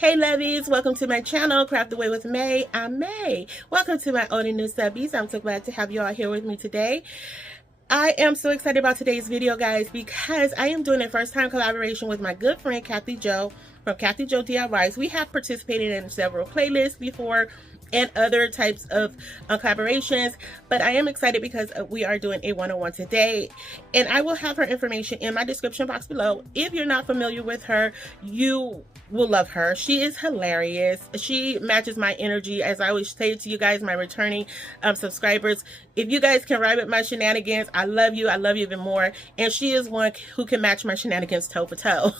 Hey lovies, welcome to my channel, Craft Away with May. I'm May. Welcome to my old and new subbies. I'm so glad to have you all here with me today. I am so excited about today's video, guys, because I am doing a first time collaboration with my good friend Kathy Jo from Kathy Jo DIYs. We have participated in several playlists before and other types of collaborations, but I am excited because we are doing a one-on-one today, and I will have her information in my description box below. If you're not familiar with her, you will love her. She is hilarious. She matches my energy. As I always say to you guys, my returning subscribers, if you guys can ride with my shenanigans, I love you. I love you even more. And she is one who can match my shenanigans toe for toe.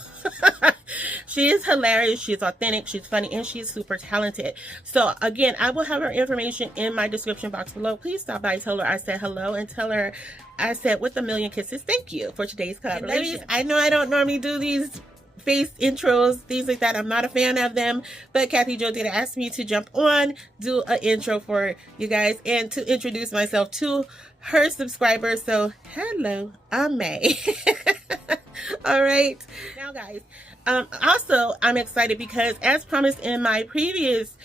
She is hilarious. She's authentic. She's funny, and she's super talented. So again, I will have her information in my description box below. Please stop by, tell her I said hello, and tell her I said with a million kisses, thank you for today's collaboration. I know I don't normally do these face intros, things like that. I'm not a fan of them, but Kathy Jo did ask me to jump on, do an intro for you guys, and to introduce myself to her subscribers. So hello, I'm May. All right, now guys, also I'm excited because, as promised in my previous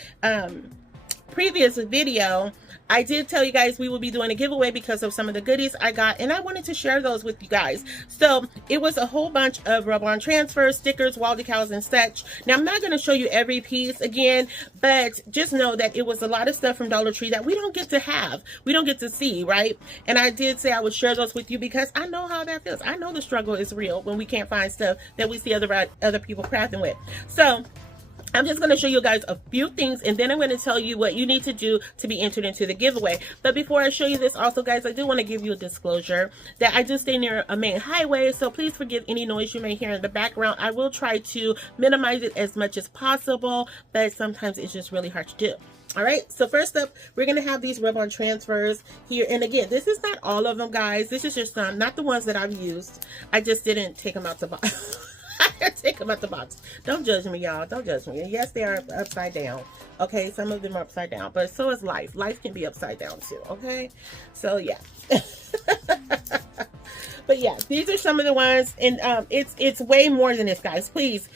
video, I did tell you guys we will be doing a giveaway because of some of the goodies I got, and I wanted to share those with you guys. So it was a whole bunch of rub-on transfers, stickers, wall decals, and such. Now I'm not going to show you every piece again, but just know that it was a lot of stuff from Dollar Tree that we don't get to have, we don't get to see, right? And I did say I would share those with you because I know how that feels. I know the struggle is real when we can't find stuff that we see other people crafting with. So I'm just going to show you guys a few things, and then I'm going to tell you what you need to do to be entered into the giveaway. But before I show you this, also guys, I do want to give you a disclosure that I do stay near a main highway, so please forgive any noise you may hear in the background. I will try to minimize it as much as possible, but sometimes it's just really hard to do. All right, so first up, we're going to have these rub-on transfers here. And again, this is not all of them, guys. This is just some, not the ones that I've used. I just didn't take them out the box. I take them out the box. Don't judge me, y'all. Don't judge me. Yes, they are upside down. Okay, some of them are upside down, but so is life. Life can be upside down too. Okay, so yeah. But yeah, these are some of the ones, and it's way more than this, guys. Please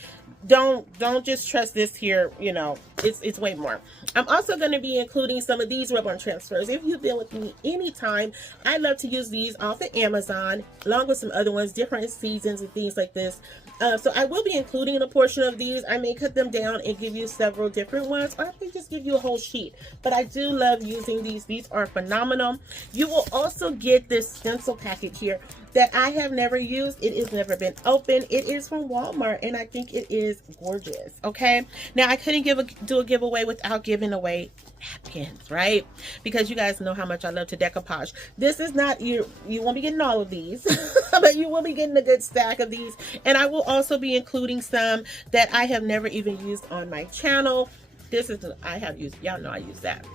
don't just trust this here. You know, it's way more. I'm also going to be including some of these rub-on transfers. If you've been with me anytime, I love to use these off of Amazon along with some other ones, different seasons and things like this. So I will be including a portion of these. I may cut them down and give you several different ones, or I may just give you a whole sheet. But I do love using these. These are phenomenal. You will also get this stencil package here that I have never used. It has never been opened. It is from Walmart, and I think it is gorgeous. Okay, now I couldn't do a giveaway without giving away napkins, right? Because you guys know how much I love to decoupage. This is not, you won't be getting all of these, but you will be getting a good stack of these. And I will also be including some that I have never even used on my channel. This is, I have used, y'all know I use that.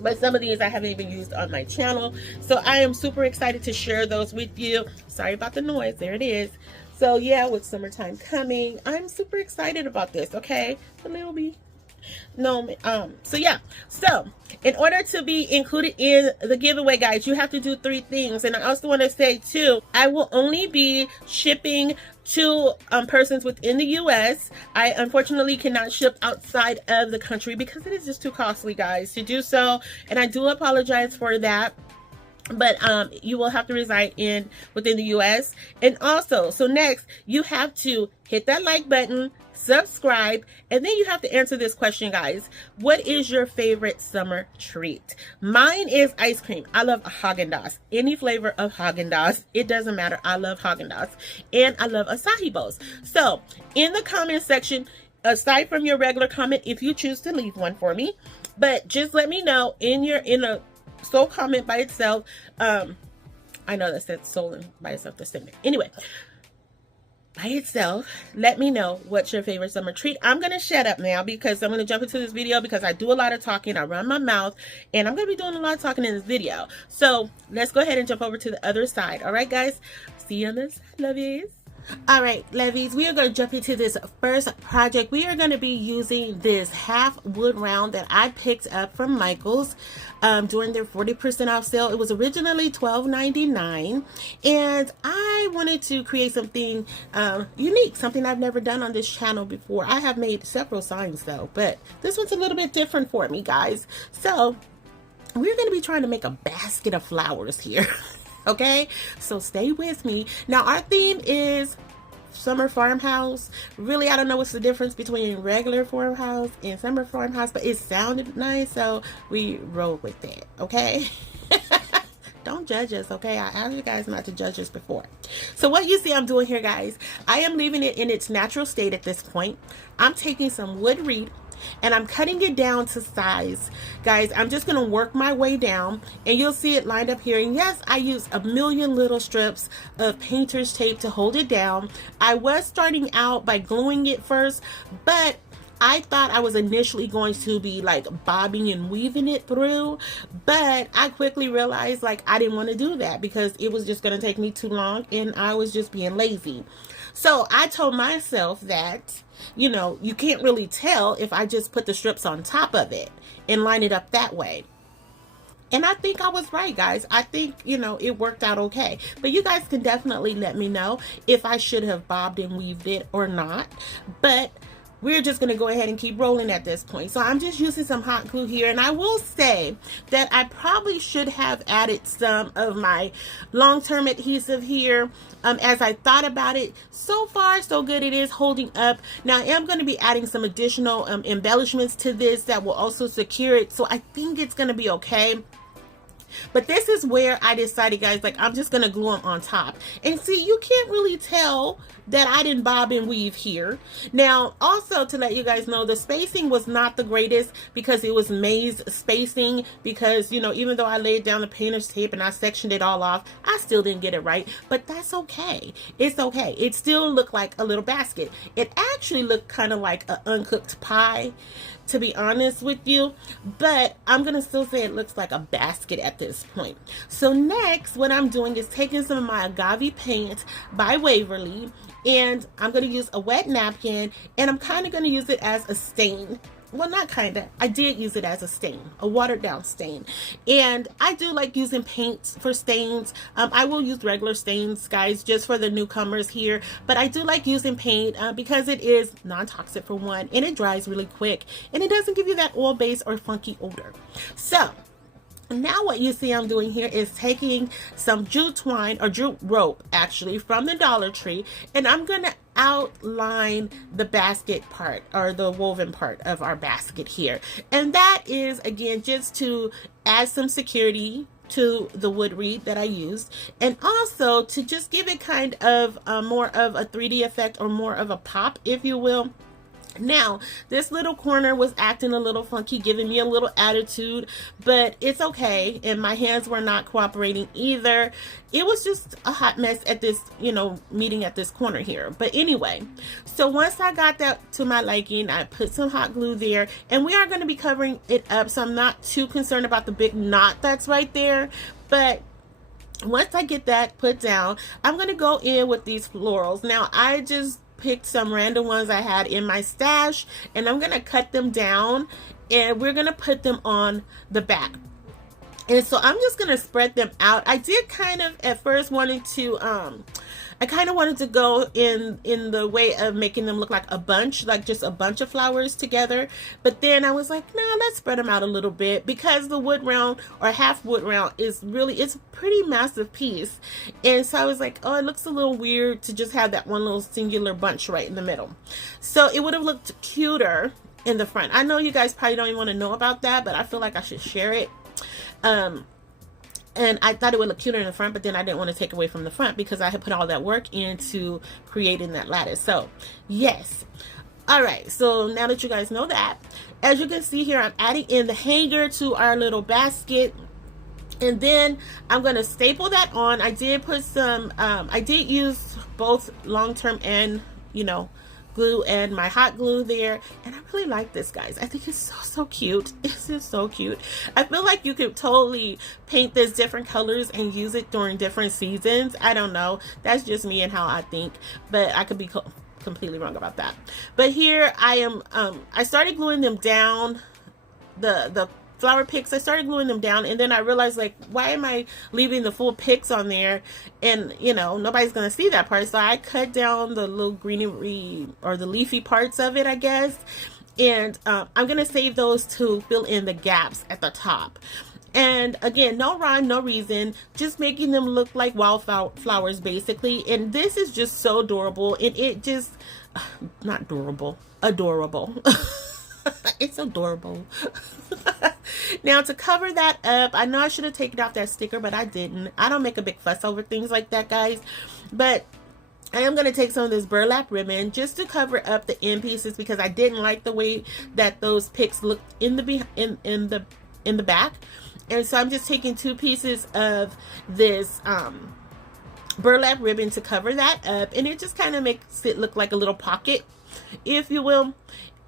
But some of these I haven't even used on my channel. So I am super excited to share those with you. Sorry about the noise. There it is. So yeah, with summertime coming, I'm super excited about this. Okay, a little bit. No, so yeah, so in order to be included in the giveaway, guys, you have to do 3 things. And I also want to say too, I will only be shipping to persons within the US. I unfortunately cannot ship outside of the country because it is just too costly, guys, to do so, and I do apologize for that. But you will have to reside within the US. And also, so next, you have to hit that like button, subscribe, and then you have to answer this question, guys. What is your favorite summer treat? Mine is ice cream. I love Haagen-Dazs. Any flavor of Haagen-Dazs, it doesn't matter. I love Haagen-Dazs, and I love acai bowls. So in the comment section, aside from your regular comment, if you choose to leave one for me, but just let me know in a sole comment by itself. I know that said sole by itself the same thing. Anyway, by itself, let me know what's your favorite summer treat. I'm gonna shut up now because I'm gonna jump into this video because I do a lot of talking. I run my mouth, and I'm gonna be doing a lot of talking in this video. So let's go ahead and jump over to the other side. All right, guys, see you on this. Love yous. All right, Levies, we are going to jump into this first project. We are going to be using this half wood round that I picked up from Michael's during their 40% off sale. It was originally $12.99, and I wanted to create something unique, something I've never done on this channel before. I have made several signs though, but this one's a little bit different for me, guys. So we're going to be trying to make a basket of flowers here. Okay, so stay with me. Now our theme is summer farmhouse. Really, I don't know what's the difference between regular farmhouse and summer farmhouse, but it sounded nice, so we roll with it. Okay. Don't judge us, okay? I asked you guys not to judge us before. So what you see I'm doing here, guys, I am leaving it in its natural state at this point. I'm taking some wood reed and I'm cutting it down to size. Guys, I'm just gonna work my way down and you'll see it lined up here. And yes, I used a million little strips of painter's tape to hold it down. I was starting out by gluing it first, but I thought I was initially going to be like bobbing and weaving it through, but I quickly realized like I didn't want to do that because it was just going to take me too long and I was just being lazy. So I told myself that, you know, you can't really tell if I just put the strips on top of it and line it up that way. And I think I was right, guys. I think, you know, it worked out okay. But you guys can definitely let me know if I should have bobbed and weaved it or not. But we're just going to go ahead and keep rolling at this point. So I'm just using some hot glue here. And I will say that I probably should have added some of my long-term adhesive here as I thought about it. So far, so good. It is holding up. Now, I am going to be adding some additional embellishments to this that will also secure it. So I think it's going to be okay. But this is where I decided, guys, like I'm just going to glue them on top. And see, you can't really tell that I didn't bob and weave here. Now, also to let you guys know, the spacing was not the greatest because it was maze spacing because, you know, even though I laid down the painter's tape and I sectioned it all off, I still didn't get it right. But that's okay. It's okay. It still looked like a little basket. It actually looked kind of like an uncooked pie, to be honest with you, but I'm gonna still say it looks like a basket at this point. So next, what I'm doing is taking some of my agave paint by Waverly, and I'm gonna use a wet napkin, and I'm kind of gonna use it as a stain. Well, not kind of. I did use it as a stain, a watered down stain. And I do like using paints for stains. I will use regular stains, guys, just for the newcomers here. But I do like using paint because it is non-toxic for one, and it dries really quick. And it doesn't give you that oil base or funky odor. So now what you see I'm doing here is taking some jute twine or jute rope actually from the Dollar Tree, and I'm gonna outline the basket part or the woven part of our basket here. And that is again just to add some security to the wood reed that I used, and also to just give it kind of more of a 3D effect or more of a pop, if you will. Now, this little corner was acting a little funky, giving me a little attitude, but it's okay. And my hands were not cooperating either. It was just a hot mess at this, you know, meeting at this corner here. But anyway, so once I got that to my liking, I put some hot glue there, and we are going to be covering it up. So I'm not too concerned about the big knot that's right there. But once I get that put down, I'm going to go in with these florals. Now, I just picked some random ones I had in my stash, and I'm gonna cut them down and we're gonna put them on the back. And so I'm just gonna spread them out. I did kind of at first wanted to I kind of wanted to go in the way of making them look like a bunch, like just a bunch of flowers together. But then I was like, no, let's spread them out a little bit, because the wood round or half wood round is really, it's a pretty massive piece. And so I was like, oh, it looks a little weird to just have that one little singular bunch right in the middle. So it would have looked cuter in the front. I know you guys probably don't even want to know about that, but I feel like I should share it. And I thought it would look cuter in the front, but then I didn't want to take away from the front because I had put all that work into creating that lattice. So yes. All right, so now that you guys know that, as you can see here, I'm adding in the hanger to our little basket, and then I'm going to staple that on. I did put some I did use both long-term and, you know, glue and my hot glue there, and I really like this, guys. I think it's so cute. It's just so cute. I feel like you could totally paint this different colors and use it during different seasons. I don't know, that's just me and how I think, but I could be completely wrong about that. But here I am, I started gluing them down, the flower picks. I started gluing them down, and then I realized, like, why am I leaving the full picks on there, and you know, nobody's gonna see that part. So I cut down the little greenery or the leafy parts of it, I guess, and I'm gonna save those to fill in the gaps at the top. And again, no rhyme, no reason, just making them look like wildflowers basically. And this is just so adorable, and it just not durable, adorable. It's adorable. Now, to cover that up, I know I should have taken off that sticker, but I didn't. I don't make a big fuss over things like that, guys. But I am going to take some of this burlap ribbon just to cover up the end pieces, because I didn't like the way that those picks looked in the back. And so I'm just taking 2 pieces of this burlap ribbon to cover that up, and it just kind of makes it look like a little pocket, if you will.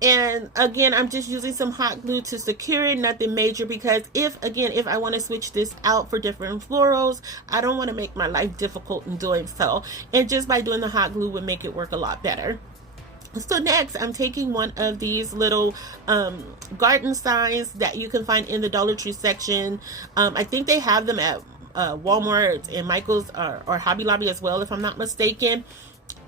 And again, I'm just using some hot glue to secure it, nothing major, because if I want to switch this out for different florals, I don't want to make my life difficult in doing so. And just by doing the hot glue would make it work a lot better. So next, I'm taking one of these little garden signs that you can find in the Dollar Tree section. I think they have them at Walmart and Michael's or Hobby Lobby as well, if I'm not mistaken.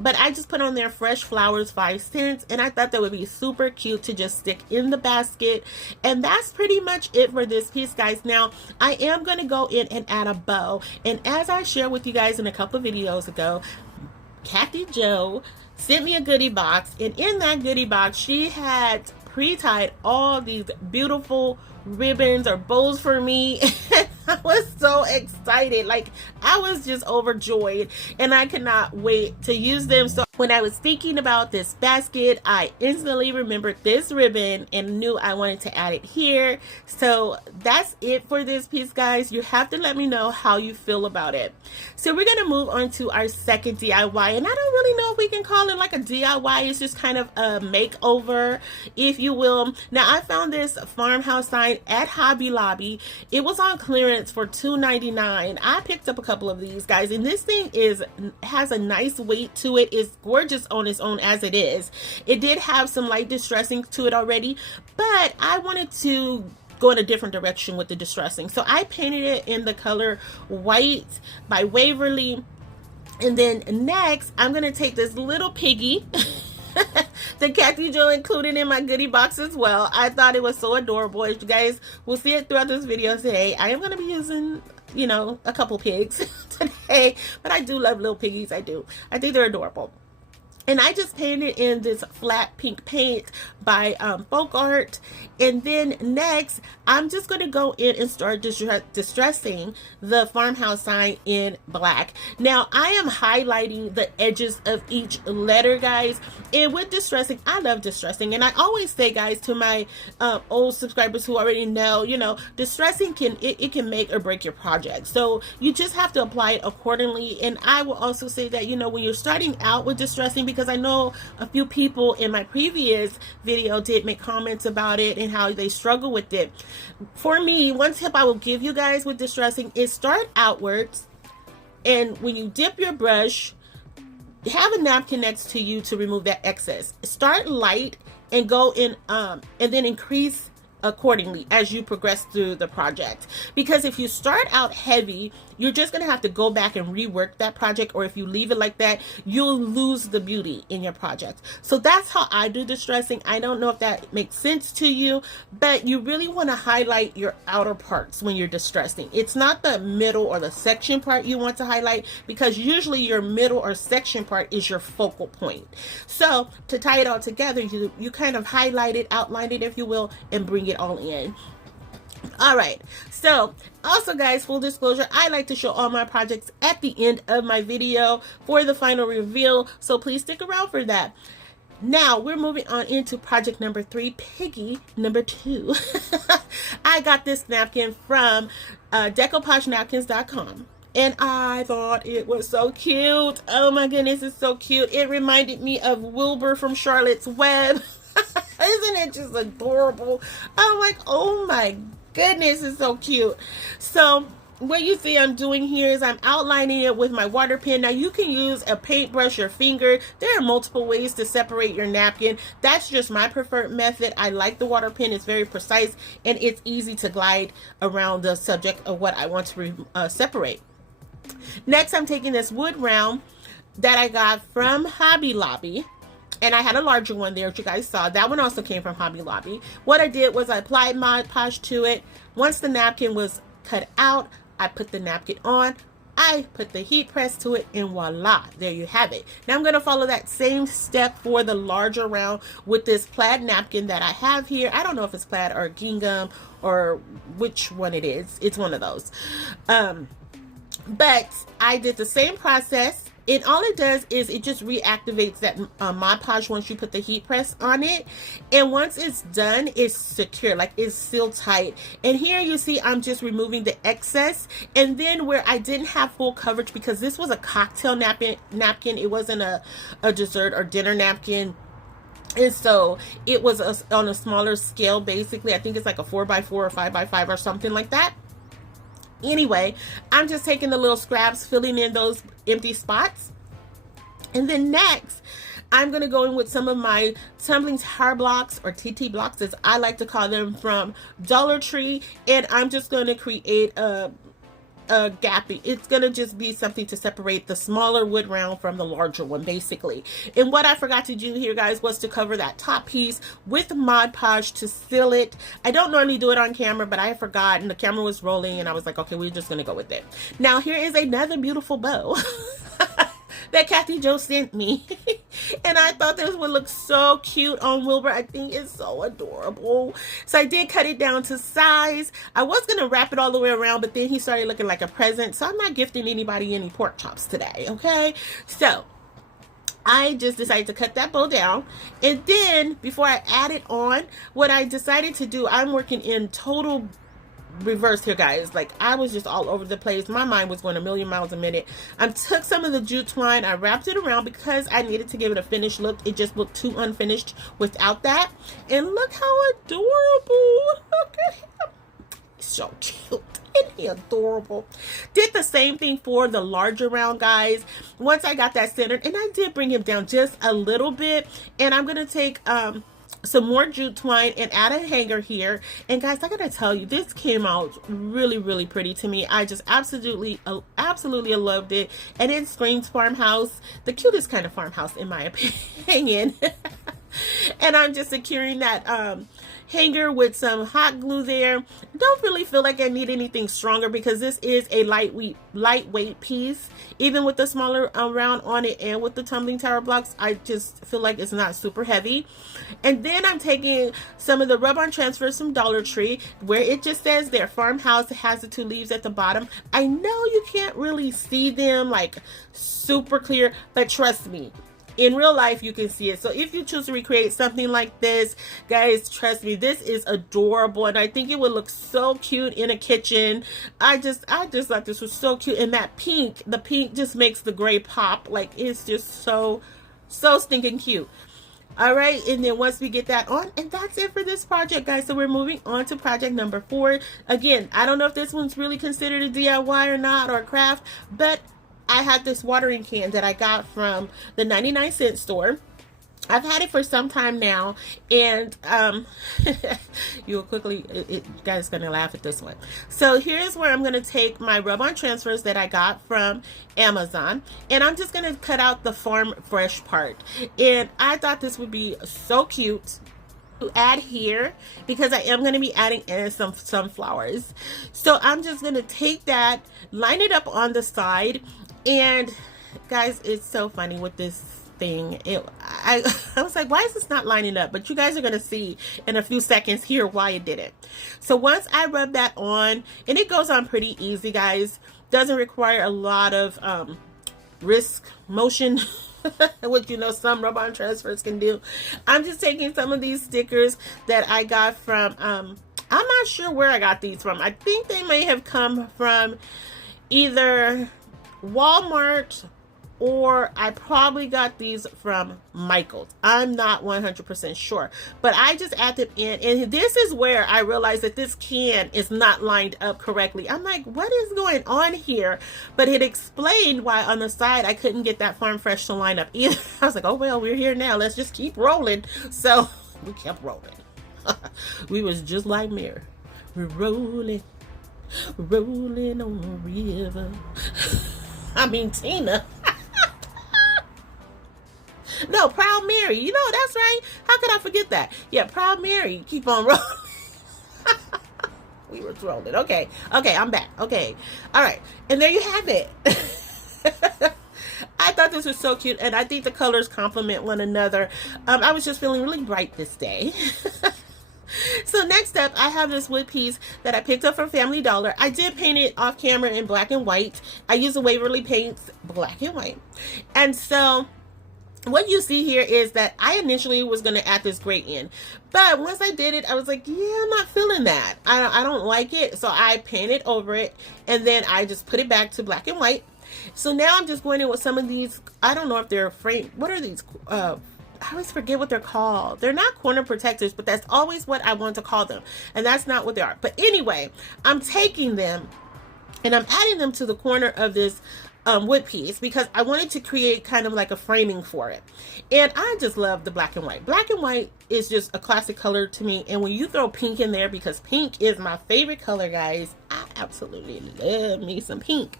But I just put on there fresh flowers, 5 cents, and I thought that would be super cute to just stick in the basket. And that's pretty much it for this piece, guys. Now, I am going to go in and add a bow. And as I shared with you guys in a couple of videos ago, Kathy Jo sent me a goodie box, and in that goodie box, she had pre-tied all these beautiful ribbons or bows for me. I was so excited, like I was just overjoyed, and I could not wait to use them. So when I was thinking about this basket, I instantly remembered this ribbon and knew I wanted to add it here. So that's it for this piece, guys. You have to let me know how you feel about it. So we're gonna move on to our second DIY, and I don't really know if we can call it like a DIY. It's just kind of a makeover, if you will. Now, I found this farmhouse sign at Hobby Lobby. It was on clearance for $2.99. I picked up a couple of these, guys, and this thing has a nice weight to it. It's gorgeous on its own as it is. It did have some light distressing to it already, but I wanted to go in a different direction with the distressing, so I painted it in the color white by Waverly. And then next, I'm gonna take this little piggy that Kathy Jo included in my goodie box as well. I thought it was so adorable. As you guys will see it throughout this video today, I am going to be using, you know, a couple pigs today, but I do love little piggies. I do. I think they're adorable. And I just painted in this flat pink paint by FolkArt. And then next, I'm just going to go in and start distressing the farmhouse sign in black. Now, I am highlighting the edges of each letter, guys. And with distressing, I love distressing. And I always say, guys, to my old subscribers who already know, you know, distressing can make or break your project. So you just have to apply it accordingly. And I will also say that, you know, when you're starting out with distressing, because I know a few people in my previous video did make comments about it and how they struggle with it. For me, one tip I will give you guys with distressing is start outwards, and when you dip your brush, have a napkin next to you to remove that excess. Start light and go in and then increase accordingly as you progress through the project. Because if you start out heavy, you're just going to have to go back and rework that project, or if you leave it like that, you'll lose the beauty in your project. So that's how I do distressing. I don't know if that makes sense to you, but you really want to highlight your outer parts when you're distressing. It's not the middle or the section part you want to highlight, because usually your middle or section part is your focal point. So to tie it all together, you kind of highlight it, outline it, if you will, and bring it all in. All right, so also, guys, full disclosure, I like to show all my projects at the end of my video for the final reveal, so please stick around for that. Now we're moving on into project number 3, piggy number 2. I got this napkin from decopodgenapkins.com. and I thought it was so cute. Oh my goodness, it's so cute. It reminded me of Wilbur from Charlotte's Web. Isn't it just adorable? I'm like, oh my goodness, it's so cute. So what you see I'm doing here is I'm outlining it with my water pen. Now you can use a paintbrush or finger. There are multiple ways to separate your napkin. That's just my preferred method. I like the water pen. It's very precise and it's easy to glide around the subject of what I want to separate. Next, I'm taking this wood round that I got from Hobby Lobby. And I had a larger one there, which you guys saw. That one also came from Hobby Lobby. What I did was I applied Mod Podge to it. Once the napkin was cut out, I put the napkin on. I put the heat press to it, and voila, there you have it. Now I'm going to follow that same step for the larger round with this plaid napkin that I have here. I don't know if it's plaid or gingham or which one it is. It's one of those. But I did the same process. And all it does is it just reactivates that Mod Podge once you put the heat press on it. And once it's done, it's secure, like it's sealed tight. And here you see I'm just removing the excess. And then where I didn't have full coverage, because this was a cocktail napkin, it wasn't a dessert or dinner napkin. And so it was on a smaller scale, basically. I think it's like a 4x4 or 5x5 or something like that. Anyway, I'm just taking the little scraps, filling in those empty spots. And then next, I'm going to go in with some of my tumbling tower blocks, or TT blocks as I like to call them, from Dollar Tree. And I'm just going to create a gappy. It's gonna just be something to separate the smaller wood round from the larger one, basically. And what I forgot to do here, guys, was to cover that top piece with Mod Podge to seal it. I don't normally do it on camera, but I forgot, and the camera was rolling, and I was like, okay, we're just gonna go with it. Now here is another beautiful bow that Kathy Jo sent me. And I thought this would look so cute on Wilbur. I think it's so adorable. So I did cut it down to size. I was going to wrap it all the way around, but then he started looking like a present. So I'm not gifting anybody any pork chops today, okay? So I just decided to cut that bow down. And then before I add it on, what I decided to do, I'm working in total reverse here, guys. Like, I was just all over the place. My mind was going a million miles a minute. I took some of the jute twine, I wrapped it around because I needed to give it a finished look. It just looked too unfinished without that. And look how adorable. Look at him. So cute. Isn't he adorable? Did the same thing for the larger round, guys. Once I got that centered, and I did bring him down just a little bit, and I'm going to take some more jute twine and add a hanger here. And guys, I gotta tell you, this came out really, really pretty to me. I just absolutely loved it, and it screams farmhouse, the cutest kind of farmhouse in my opinion. And I'm just securing that hanger with some hot glue there. Don't really feel like I need anything stronger because this is a lightweight piece. Even with the smaller round on it and with the tumbling tower blocks, I just feel like it's not super heavy. And then I'm taking some of the rub-on transfers from Dollar Tree, where it just says their farmhouse. It has the 2 leaves at the bottom. I know you can't really see them like super clear, but trust me, in real life you can see it. So if you choose to recreate something like this, guys, trust me, this is adorable, and I think it would look so cute in a kitchen. I just thought this was so cute. And that pink, the pink just makes the gray pop. Like, it's just so stinking cute. All right, and then once we get that on, and that's it for this project, guys. So we're moving on to project number 4. Again, I don't know if this one's really considered a DIY or not, or a craft, but I had this watering can that I got from the 99-cent store. I've had it for some time now, and you'll quickly, you guys are gonna laugh at this one. So here's where I'm gonna take my rub-on transfers that I got from Amazon, and I'm just gonna cut out the farm fresh part. And I thought this would be so cute to add here because I am going to be adding in some sunflowers. So I'm just going to take that, line it up on the side, and guys, it's so funny with this thing. I was like, why is this not lining up? But you guys are going to see in a few seconds here why it didn't. So once I rub that on, and it goes on pretty easy, guys, doesn't require a lot of wrist motion, which, you know, some rub-on transfers can do. I'm just taking some of these stickers that I got from, I'm not sure where I got these from. I think they may have come from either Walmart or I probably got these from Michael's. I'm not 100% sure, but I just add them in, and this is where I realized that this can is not lined up correctly. I'm like, what is going on here? But it explained why on the side I couldn't get that Farm Fresh to line up either. I was like, oh well, we're here now, let's just keep rolling. So we kept rolling. We was just like Mary. We're rolling on the river. I mean, Tina. No, Proud Mary. You know, that's right. How could I forget that? Yeah, Proud Mary. Keep on rolling. We were rolling. Okay. Okay, I'm back. Okay. All right. And there you have it. I thought this was so cute, and I think the colors complement one another. I was just feeling really bright this day. So next up, I have this wood piece that I picked up from Family Dollar. I did paint it off camera in black and white. I use the Waverly paints, black and white. And so what you see here is that I initially was going to add this gray in, but once I did it, I was like, yeah, I'm not feeling that. I don't like it. So I painted over it, and then I just put it back to black and white. So now I'm just going in with some of these, I don't know if they're frame, what are these? I always forget what they're called. They're not corner protectors, but that's always what I want to call them. And that's not what they are. But anyway, I'm taking them and I'm adding them to the corner of this wood piece because I wanted to create kind of like a framing for it. And I just love the black and white. Black and white is just a classic color to me. And when you throw pink in there, because pink is my favorite color, guys, I absolutely love me some pink.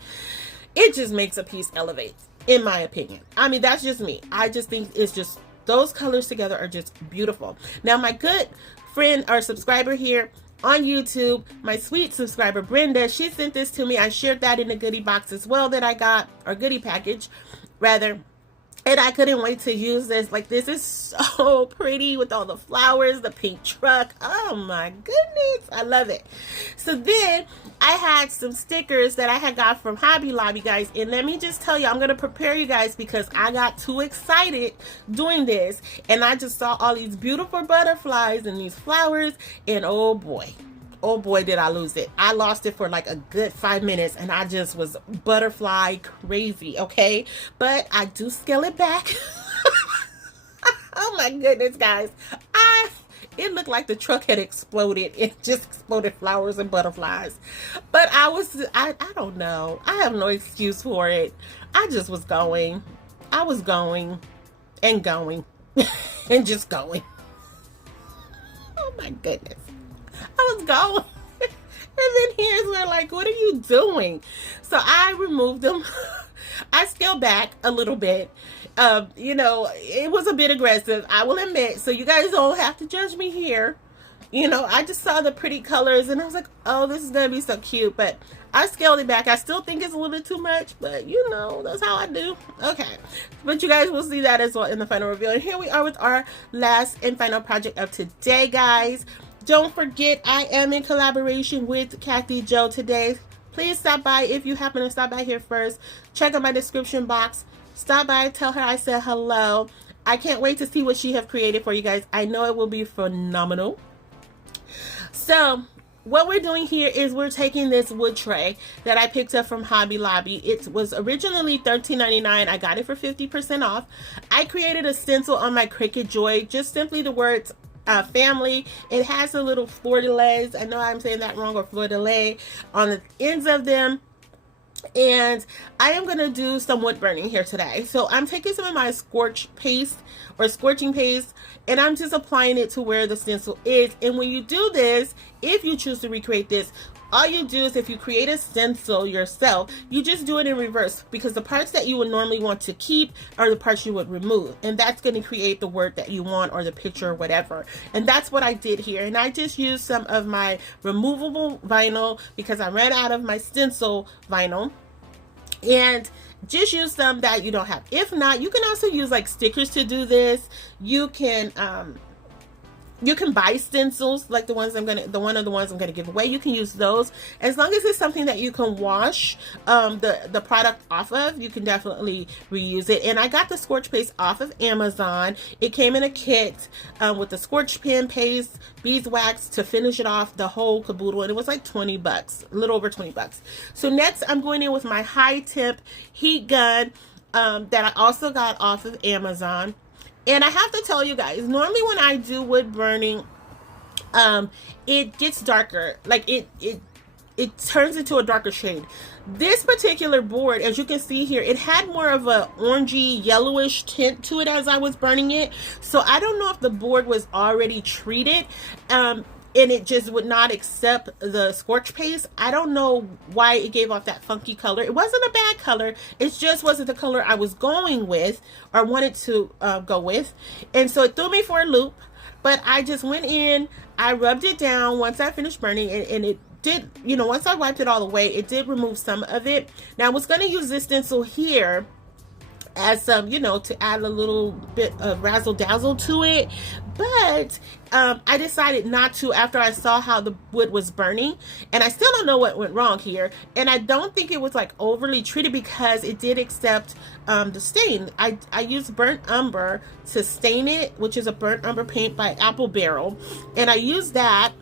It just makes a piece elevate, in my opinion. I mean, that's just me. I just think it's just, those colors together are just beautiful. Now, my good friend or subscriber here on YouTube, my sweet subscriber Brenda, she sent this to me. I shared that in the goodie box as well that I got, or goodie package rather, and I couldn't wait to use this. Like, this is so pretty with all the flowers, the pink truck. Oh my goodness, I love it. So then I had some stickers that I had got from Hobby Lobby, guys, and let me just tell you, I'm gonna prepare you guys because I got too excited doing this, and I just saw all these beautiful butterflies and these flowers, and oh boy, did I lose it. I lost it for like a good 5 minutes, and I just was butterfly crazy, okay? But I do scale it back. Oh my goodness, guys. It looked like the truck had exploded. It just exploded flowers and butterflies. But I don't know. I have no excuse for it. I just was going. I was going and going and just going. Oh my goodness. I was going. And then here's where, like, what are you doing? So I removed them. I scaled back a little bit. You know, it was a bit aggressive, I will admit. So you guys don't have to judge me here. You know, I just saw the pretty colors and I was like, oh, this is going to be so cute. But I scaled it back. I still think it's a little bit too much, but you know, that's how I do. Okay. But you guys will see that as well in the final reveal. And here we are with our last and final project of today, guys. Don't forget, I am in collaboration with Kathy Joe today. Please stop by if you happen to stop by here first. Check out my description box. Stop by, tell her I said hello. I can't wait to see what she have created for you guys. I know it will be phenomenal. So what we're doing here is we're taking this wood tray that I picked up from Hobby Lobby. It was originally $13.99. I got it for 50% off. I created a stencil on my Cricut Joy, just simply the words family. It has a little fleur-de-lis. I know I'm saying that wrong, or fleur-de-lis on the ends of them. And I am going to do some wood burning here today. So I'm taking some of my scorching paste, and I'm just applying it to where the stencil is. And when you do this, if you choose to recreate this, all you do is, if you create a stencil yourself, you just do it in reverse, because the parts that you would normally want to keep are the parts you would remove, and that's going to create the word that you want, or the picture, or whatever. And that's what I did here. And I just used some of my removable vinyl because I ran out of my stencil vinyl, and just use some that you don't have. If not, you can also use like stickers to do this. You can You can buy stencils like the ones I'm gonna give away. You can use those as long as it's something that you can wash the product off of. You can definitely reuse it. And I got the scorch paste off of Amazon. It came in a kit with the scorch pen paste, beeswax to finish it off, the whole caboodle, and it was like 20 bucks, a little over 20 bucks. So next I'm going in with my high temp heat gun that I also got off of Amazon. And I have to tell you guys, normally when I do wood burning, it gets darker. Like it turns into a darker shade. This particular board, as you can see here, it had more of a orangey yellowish tint to it as I was burning it. So I don't know if the board was already treated, and it just would not accept the scorch paste. I don't know why it gave off that funky color. It wasn't a bad color. It just wasn't the color I was going with or wanted to go with. And so it threw me for a loop. But I just went in, I rubbed it down once I finished burning, and it did, you know, once I wiped it all away, it did remove some of it. Now I was going to use this stencil here as some, you know, to add a little bit of razzle dazzle to it, but I decided not to after I saw how the wood was burning, and I still don't know what went wrong here, and I don't think it was like overly treated because it did accept the stain. I used burnt umber to stain it, which is a burnt umber paint by Apple Barrel, and I used that,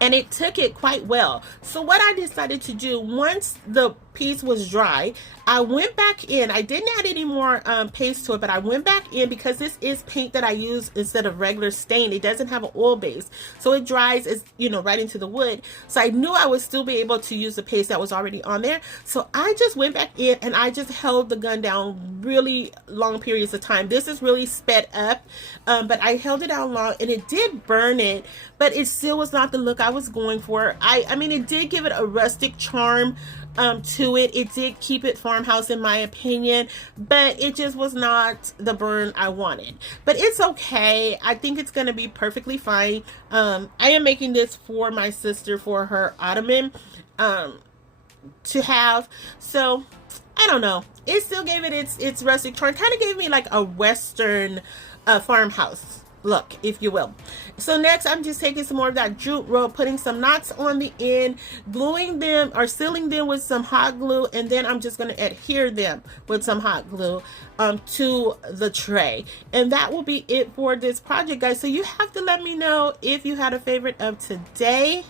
and it took it quite well. So what I decided to do, once the piece was dry, I went back in. I didn't add any more paste to it, but I went back in because this is paint that I use instead of regular stain. It doesn't have an oil base, so it dries, as you know, right into the wood. So I knew I would still be able to use the paste that was already on there. So I just went back in and I just held the gun down really long periods of time. This is really sped up, but I held it down long, and it did burn it, but it still was not the look I was going for. I mean, it did give it a rustic charm to it. It did keep it farmhouse in my opinion, but it just was not the burn I wanted. But it's okay. I think it's going to be perfectly fine. I am making this for my sister for her ottoman to have. So I don't know. It still gave it its rustic charm. Kind of gave me like a Western farmhouse look, if you will. So next I'm just taking some more of that jute rope, putting some knots on the end, gluing them or sealing them with some hot glue, and then I'm just going to adhere them with some hot glue to the tray. And that will be it for this project, guys. So you have to let me know if you had a favorite of today.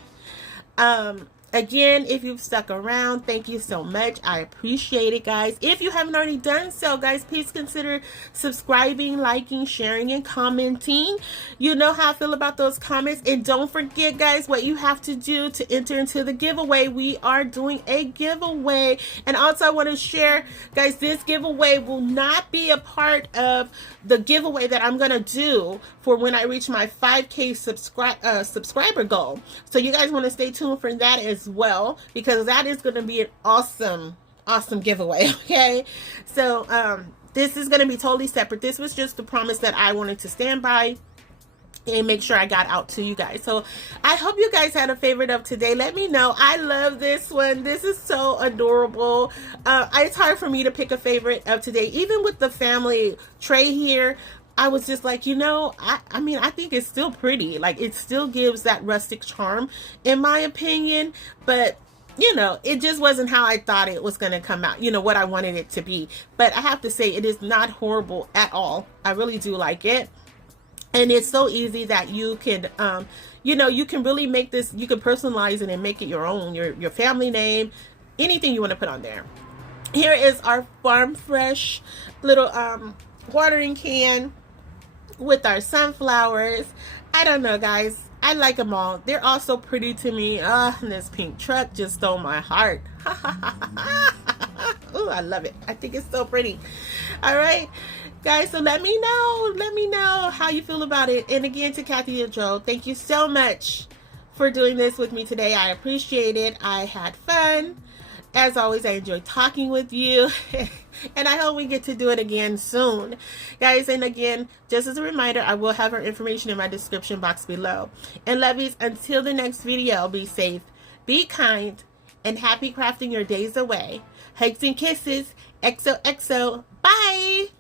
Again, if you've stuck around, thank you so much. I appreciate it, guys. If you haven't already done so, guys, please consider subscribing, liking, sharing, and commenting. You know how I feel about those comments. And don't forget, guys, what you have to do to enter into the giveaway. We are doing a giveaway. And also, I want to share, guys, this giveaway will not be a part of the giveaway that I'm going to do for when I reach my 5K subscriber goal. So you guys want to stay tuned for that as well, because that is going to be an awesome giveaway. Okay, so this is going to be totally separate. This was just the promise that I wanted to stand by and make sure I got out to you guys. So I hope you guys had a favorite of today. Let me know. I love this one. This is so adorable. It's hard for me to pick a favorite of today. Even with the family tray here, I was just like, you know, I mean, I think it's still pretty. Like, it still gives that rustic charm, in my opinion. But, you know, it just wasn't how I thought it was going to come out. You know, what I wanted it to be. But I have to say, it is not horrible at all. I really do like it. And it's so easy that you can, you know, you can really make this, you can personalize it and make it your own, your family name, anything you want to put on there. Here is our Farm Fresh little watering can with our sunflowers. I don't know, guys. I like them all. They're all so pretty to me. And this pink truck just stole my heart. Oh, I love it. I think it's so pretty. All right, guys, so let me know how you feel about it. And again, to Kathy and Joe, thank you so much for doing this with me today. I appreciate it. I had fun. As always, I enjoyed talking with you. And I hope we get to do it again soon, guys. And again, just as a reminder, I will have her information in my description box below. And lovies, until the next video, be safe, be kind, and happy crafting your days away. Hugs and kisses. XOXO. Bye.